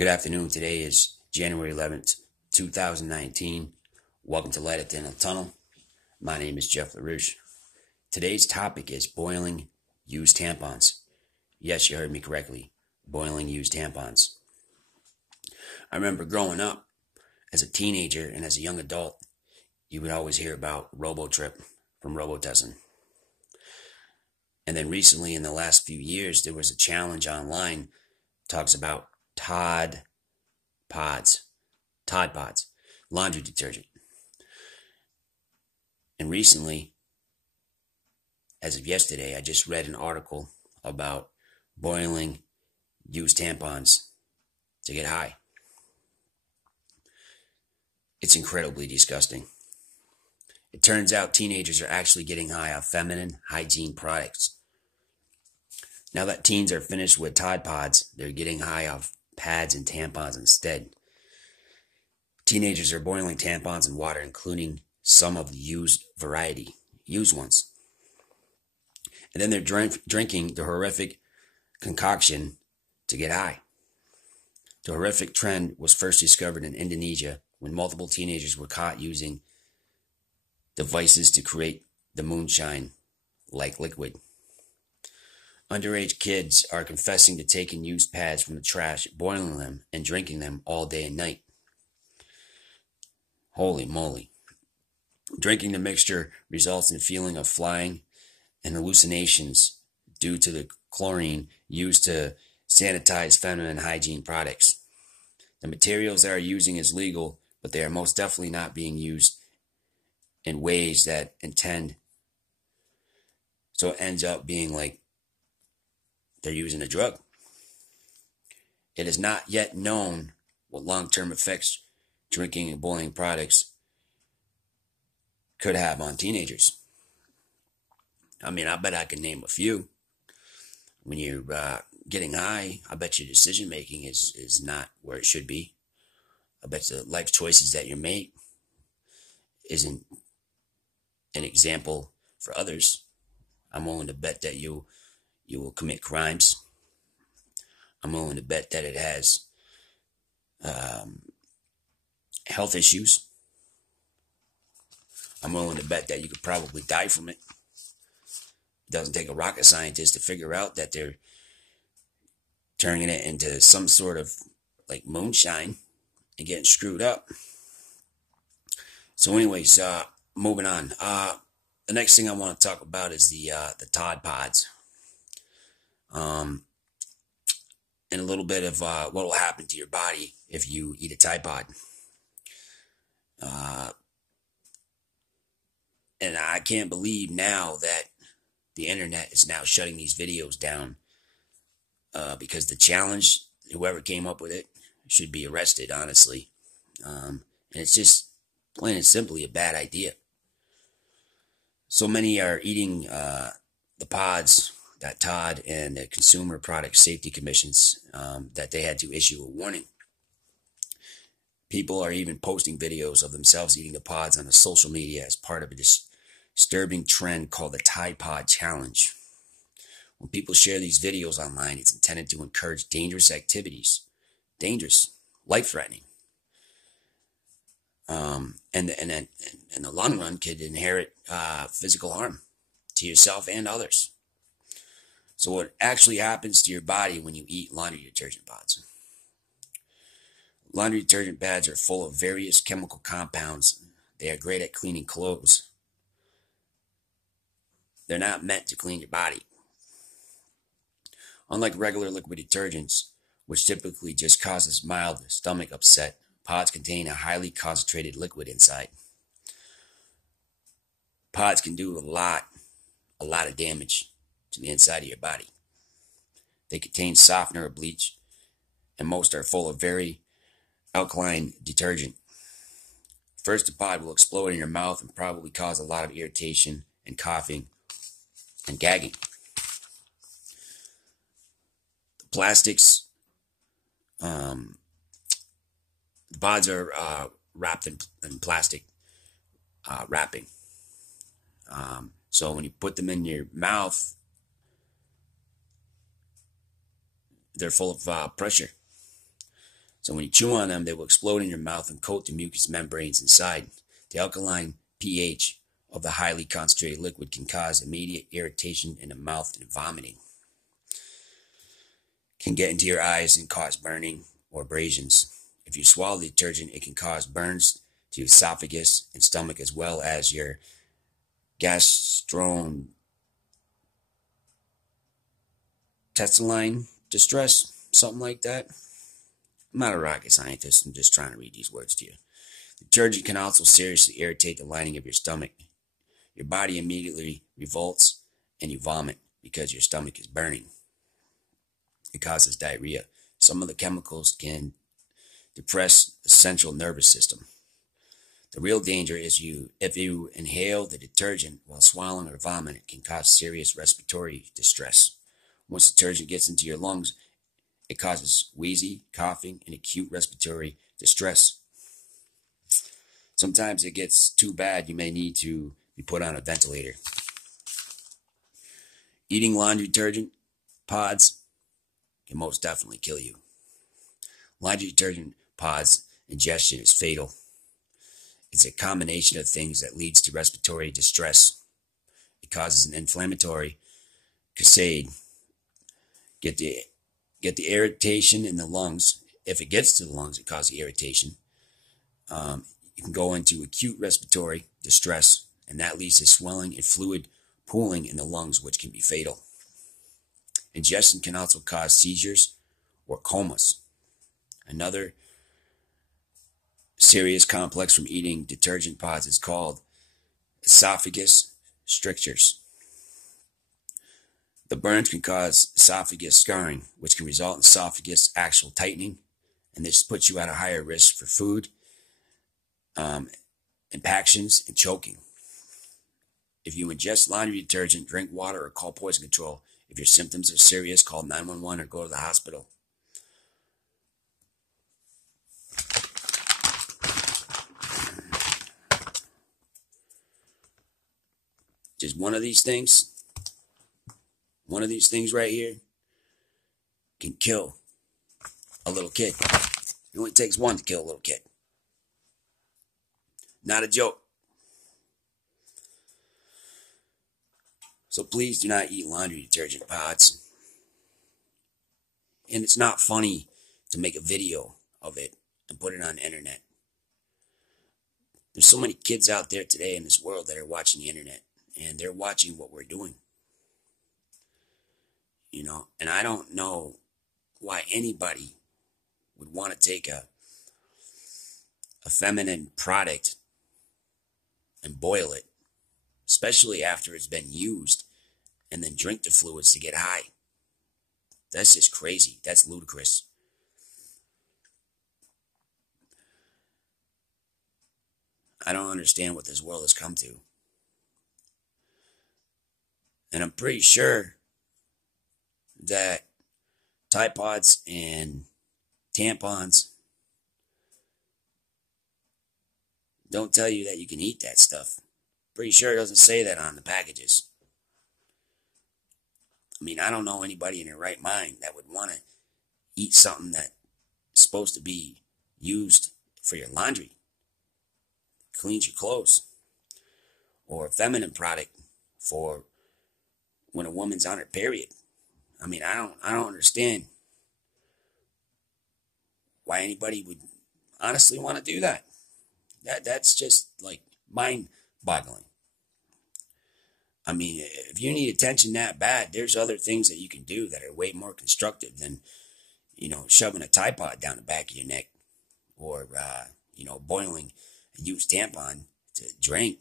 Good afternoon. Today is January 11th, 2019. Welcome to Light at the End of the Tunnel. My name is Jeff LaRouche. Today's topic is boiling used tampons. Yes, you heard me correctly. Boiling used tampons. I remember growing up as a teenager and as a young adult, you would always hear about RoboTrip from Robitussin. And then recently, in the last few years, there was a challenge online talks about Tide Pods, laundry detergent. And recently, as of yesterday, I just read an article about boiling used tampons to get high. It's incredibly disgusting. It turns out teenagers are actually getting high off feminine hygiene products. Now that teens are finished with Tide Pods, they're getting high off pads and tampons instead. Teenagers are boiling tampons in water, including some of the used ones. And then they're drinking the horrific concoction to get high. The horrific trend was first discovered in Indonesia when multiple teenagers were caught using devices to create the moonshine-like liquid. Underage kids are confessing to taking used pads from the trash, boiling them, and drinking them all day and night. Holy moly. Drinking the mixture results in a feeling of flying and hallucinations due to the chlorine used to sanitize feminine hygiene products. The materials they are using is legal, but they are most definitely not being used in ways that intend. So it ends up being like they're using a drug. It is not yet known what long-term effects drinking and boiling products could have on teenagers. I mean, I bet I can name a few. When you're getting high, I bet your decision-making is not where it should be. I bet the life choices that you make isn't an example for others. I'm willing to bet that you will commit crimes. I'm willing to bet that it has health issues. I'm willing to bet that you could probably die from it. It doesn't take a rocket scientist to figure out that they're turning it into some sort of like moonshine and getting screwed up. So anyways, moving on. The next thing I want to talk about is the Tide Pods. And a little bit of what will happen to your body if you eat a Tide Pod. And I can't believe now that the internet is now shutting these videos down because the challenge, whoever came up with it, should be arrested, honestly. And it's just plain and simply a bad idea. So many are eating the pods that Todd and the Consumer Product Safety Commissions that they had to issue a warning. People are even posting videos of themselves eating the pods on the social media as part of a disturbing trend called the Tide Pod Challenge. When people share these videos online, it's intended to encourage dangerous activities. Dangerous, life-threatening. And in the long run could inherit physical harm to yourself and others. So what actually happens to your body when you eat laundry detergent pods? Laundry detergent pads are full of various chemical compounds. They are great at cleaning clothes. They're not meant to clean your body. Unlike regular liquid detergents, which typically just causes mild stomach upset, pods contain a highly concentrated liquid inside. Pods can do a lot of damage to the inside of your body. They contain softener or bleach, and most are full of very alkaline detergent. First, the pod will explode in your mouth and probably cause a lot of irritation and coughing and gagging. The plastics, the pods are wrapped in plastic wrapping. So when you put them in your mouth, they're full of pressure. So when you chew on them, they will explode in your mouth and coat the mucous membranes inside. The alkaline pH of the highly concentrated liquid can cause immediate irritation in the mouth and vomiting. Can get into your eyes and cause burning or abrasions. If you swallow the detergent, it can cause burns to esophagus and stomach, as well as your gastrointestinal distress, something like that. I'm not a rocket scientist, I'm just trying to read these words to you. Detergent can also seriously irritate the lining of your stomach. Your body immediately revolts and you vomit because your stomach is burning. It causes diarrhea. Some of the chemicals can depress the central nervous system. The real danger is if you inhale the detergent while swallowing or vomiting, it can cause serious respiratory distress. Once detergent gets into your lungs, it causes wheezy, coughing, and acute respiratory distress. Sometimes it gets too bad you may need to be put on a ventilator. Eating laundry detergent pods can most definitely kill you. Laundry detergent pods ingestion is fatal. It's a combination of things that leads to respiratory distress. It causes an inflammatory cascade. Get the irritation in the lungs. If it gets to the lungs, it causes irritation. You can go into acute respiratory distress, and that leads to swelling and fluid pooling in the lungs, which can be fatal. Ingestion can also cause seizures or comas. Another serious complex from eating detergent pods is called esophagus strictures. The burns can cause esophagus scarring, which can result in esophagus axial tightening, and this puts you at a higher risk for food impactions and choking. If you ingest laundry detergent, drink water, or call poison control. If your symptoms are serious, call 911 or go to the hospital. Just one of these things right here can kill a little kid. It only takes one to kill a little kid. Not a joke. So please do not eat laundry detergent pods. And it's not funny to make a video of it and put it on the internet. There's so many kids out there today in this world that are watching the internet, and they're watching what we're doing. You know, and I don't know why anybody would want to take a feminine product and boil it, especially after it's been used, and then drink the fluids to get high. That's just crazy. That's ludicrous. I don't understand what this world has come to. And I'm pretty sure that Tide Pods and tampons don't tell you that you can eat that stuff. Pretty sure it doesn't say that on the packages. I mean, I don't know anybody in their right mind that would want to eat something that's supposed to be used for your laundry, cleans your clothes, or a feminine product for when a woman's on her period. I mean, I don't understand why anybody would honestly want to do that. That's just like mind-boggling. I mean, if you need attention that bad, there's other things that you can do that are way more constructive than, shoving a Tide Pod down the back of your neck, or, boiling a used tampon to drink.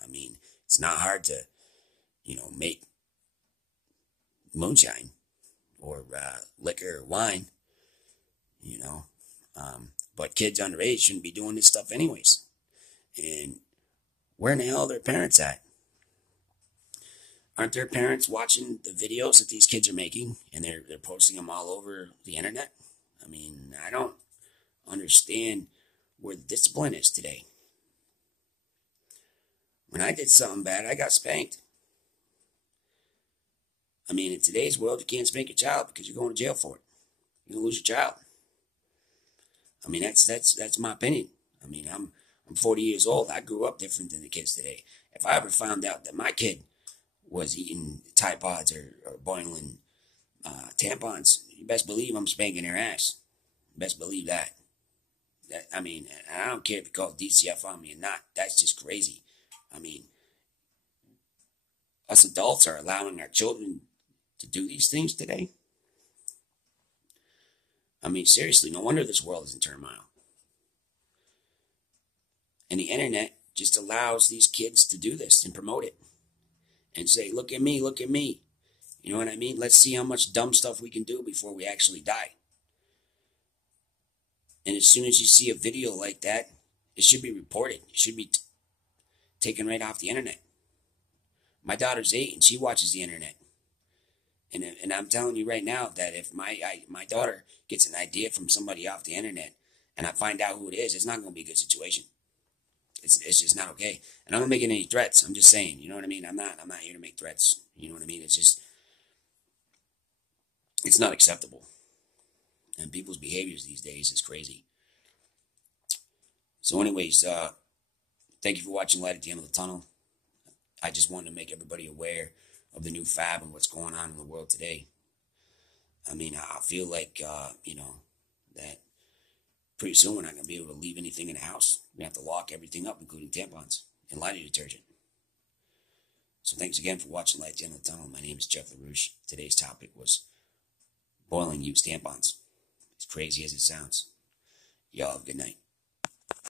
I mean, it's not hard to, make moonshine or liquor or wine, but kids underage shouldn't be doing this stuff anyways. And where in the hell are their parents at? Aren't their parents watching the videos that these kids are making, and they're posting them all over the internet? I mean, I don't understand where the discipline is today. When I did something bad, I got spanked. I mean, in today's world, you can't spank your child because you're going to jail for it. You're going to lose your child. I mean, that's my opinion. I mean, I'm 40 years old. I grew up different than the kids today. If I ever found out that my kid was eating Tide Pods or boiling tampons, you best believe I'm spanking their ass. Best believe that. I mean, I don't care if you call DCF on me or not. That's just crazy. I mean, us adults are allowing our children to do these things today. I mean, seriously, no wonder this world is in turmoil. And the internet just allows these kids to do this and promote it and say, look at me, look at me. You know what I mean? Let's see how much dumb stuff we can do before we actually die. And as soon as you see a video like that, it should be reported. It should be taken right off the internet. My daughter's 8 and she watches the internet. And I'm telling you right now that if my daughter gets an idea from somebody off the internet and I find out who it is, it's not going to be a good situation. It's just not okay. And I'm not making any threats. I'm just saying, you know what I mean? I'm not here to make threats. You know what I mean? It's not acceptable. And people's behaviors these days is crazy. So anyways, thank you for watching Light at the End of the Tunnel. I just wanted to make everybody aware of the new fab and what's going on in the world today. I mean, I feel like, that pretty soon we're not going to be able to leave anything in the house. We have to lock everything up, including tampons and lighting detergent. So thanks again for watching Light at the End of the Tunnel. My name is Jeff LaRouche. Today's topic was boiling used tampons. As crazy as it sounds. Y'all have a good night.